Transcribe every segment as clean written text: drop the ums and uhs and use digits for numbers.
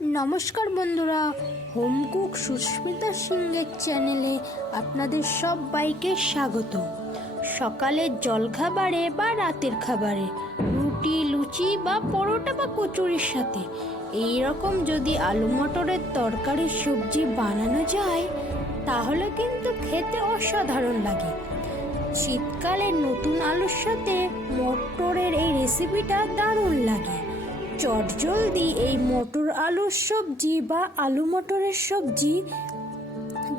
নমস্কার বন্ধুরা, home cook Susmita সিংয়ের চ্যানেলে আপনাদের সবাইকে স্বাগত। সকালের জলখাবারে বা রাতের খাবারে রুটি, লুচি বা পরোটা বা কচুরির সাথে এই রকম যদি আলু মটরের তরকারি সবজি বানানো যায় তাহলে কিন্তু খেতে অসাধারণ লাগে। শীতকালে নতুন আলুর সাথে মটরের এই রেসিপিটা দারুণ লাগে। চটজলদি এই মটর আলুর সবজি বা আলু মটরের সবজি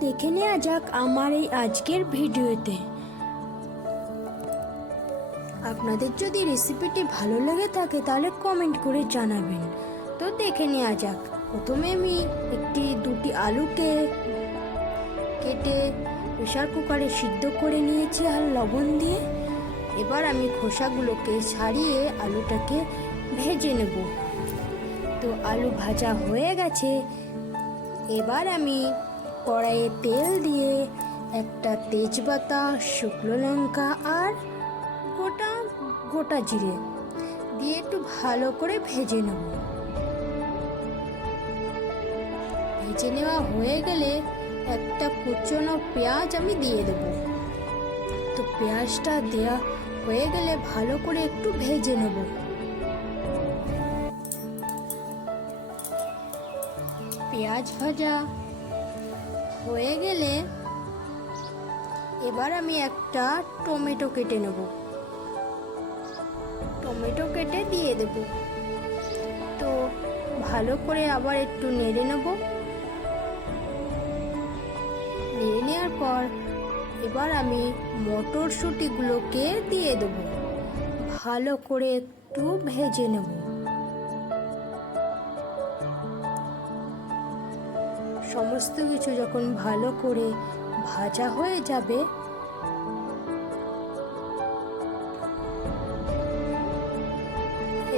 দেখে নেওয়া যাক আমার এই আজকের ভিডিওতে। আপনাদের যদি রেসিপিটি ভালো লেগে থাকে তাহলে কমেন্ট করে জানাবেন। তো দেখে নেওয়া যাক। প্রথমে আমি দুটি আলুকে কেটে প্রেসার কুকারে সিদ্ধ করে নিয়েছি আর লবণ দিয়ে। এবার আমি খোসাগুলোকে ছাড়িয়ে আলুটাকে ভেজে নেব। তো আলু ভাজা হয়ে গেছে। এবার আমি কড়াইয়ে তেল দিয়ে একটা তেজপাতা, শুকনো লঙ্কা আর গোটা জিরে দিয়ে একটু ভালো করে ভেজে নেব। ভেজে নেওয়া হয়ে গেলে একটা কুচনো পেঁয়াজ আমি দিয়ে দেব। তো পেঁয়াজটা দেওয়া হয়ে গেলে ভালো করে একটু ভেজে নেব। পেঁয়াজ ভাজা হয়ে গেলে এবার আমি একটা টমেটো কেটে নেব। টমেটো কেটে দিয়ে দেব। তো ভালো করে আবার একটু নেড়ে নেব। নেড়ে নেওয়ার পর এবার আমি মটরশুঁটিগুলোকে দিয়ে দেব। ভালো করে একটু ভেজে নেব। সমস্ত কিছু যখন ভালো করে ভাজা হয়ে যাবে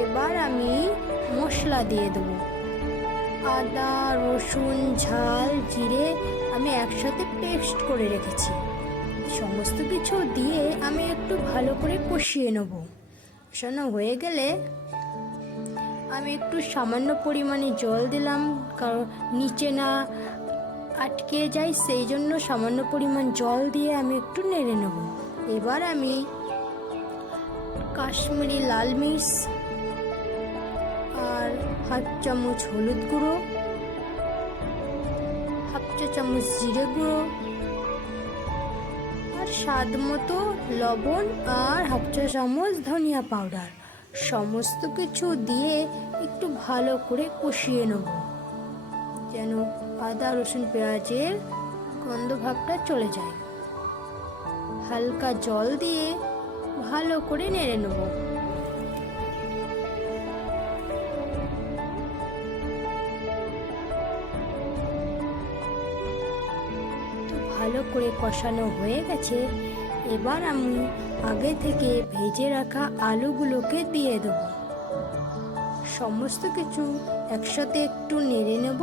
এবার আমি মশলা দিয়ে দেব। আদা, রসুন, ঝাল, জিরে আমি একসাথে পেস্ট করে রেখেছি। সমস্ত কিছু দিয়ে আমি একটু ভালো করে কষিয়ে নেব। কষানো হয়ে গেলে আমি একটু সামান্য পরিমাণে জল দিলাম, কারণ নিচে না আটকে যায়, সেই জন্য সামান্য পরিমাণ জল দিয়ে আমি একটু নেড়ে নেব। এবার আমি কাশ্মীরি লাল মির্চ আর হাফ চামচ হলুদ গুঁড়ো, হাফ চা চামচ জিরে গুঁড়ো আর স্বাদ মতো লবণ আর হাফ চা চামচ ধনিয়া পাউডার সমস্ত কিছু দিয়ে একটু ভালো করে কষিয়ে নেব, যেন আদা, রসুন, পেঁয়াজের গন্ধ ভাবটা চলে যায়। হালকা জল দিয়ে ভালো করে নেড়ে নেব। তো ভালো করে কষানো হয়ে গেছে। এবার আমি আগে থেকে ভেজে রাখা আলুগুলোকে দিয়ে দেব। সমস্ত কিছু একসাথে একটু নেড়ে নেব।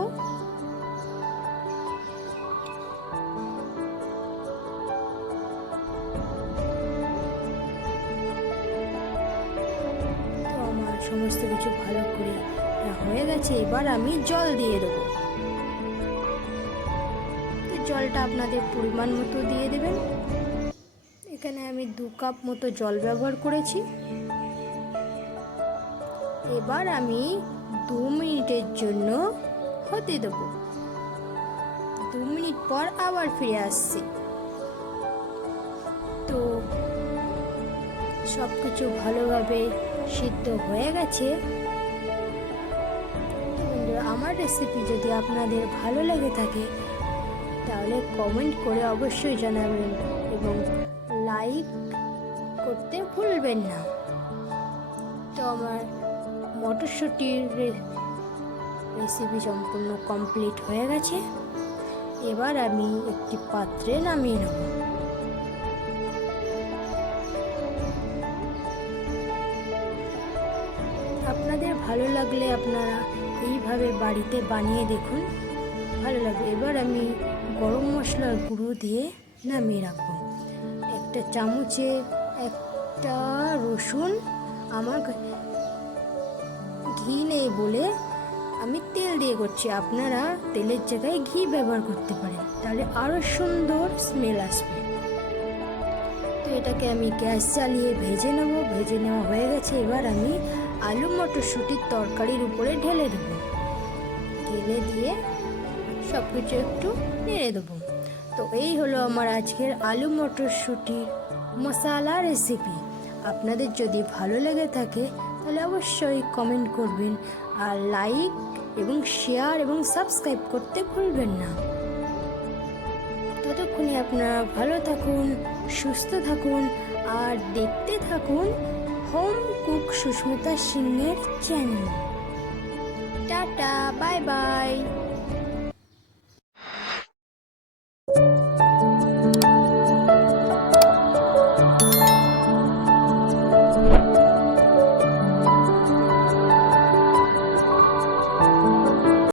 সমস্ত কিছু ভালো করে হয়ে গেছে। এবার আমি জল দিয়ে দেবো। তো জলটা আপনাদের পরিমাণ মতো দিয়ে দেবেন। এখানে আমি 2 কাপ মতো জল ব্যবহার করেছি। এবার আমি 2 মিনিটের জন্য হতে দেবো। 2 মিনিট পর আবার ফিরে আসছি। তো সব কিছু ভালোভাবে সিদ্ধ হয়ে গেছে। বন্ধুরা, আমার রেসিপি যদি আপনাদের ভালো লেগে থাকে তাহলে কমেন্ট করে অবশ্যই জানাবেন এবং লাইক করতে ভুলবেন না। তো আমার মটরশুঁটির রেসিপি সম্পূর্ণ কমপ্লিট হয়ে গেছে। এবার আমি একটি পাত্রে নামিয়ে নেব। আপনাদের ভালো লাগলে আপনারা এইভাবে বাড়িতে বানিয়ে দেখুন, ভালো লাগবে। এবার আমি গরম মশলার গুঁড়ো দিয়ে নামিয়ে রাখবো। একটা চামচে একটা রসুন, আমার ঘি নেই বলে আমি তেল দিয়ে করছি, আপনারা তেলের জায়গায় ঘি ব্যবহার করতে পারেন, তাহলে আরও সুন্দর স্মেল আসবে। তো এটাকে আমি গ্যাস জ্বালিয়ে ভেজে নেব। ভেজে নেওয়া হয়ে গেছে, এবার আমি আলু মটরশুঁটির তরকারির উপরে ঢেলে দেবো। ঢেলে দিয়ে সব কিছু একটু নেড়ে দেবো। তো এই হলো আমার আজকের আলু মটরশুঁটির মশলা রেসিপি। আপনাদের যদি ভালো লেগে থাকে তাহলে অবশ্যই কমেন্ট করবেন, আর লাইক এবং শেয়ার এবং সাবস্ক্রাইব করতে ভুলবেন না। ততক্ষণে আপনারা ভালো থাকুন, সুস্থ থাকুন, আর দেখতে থাকুন হোম কুক সুস্মিতা সিংয়ের চ্যানেল। Tata, bye bye.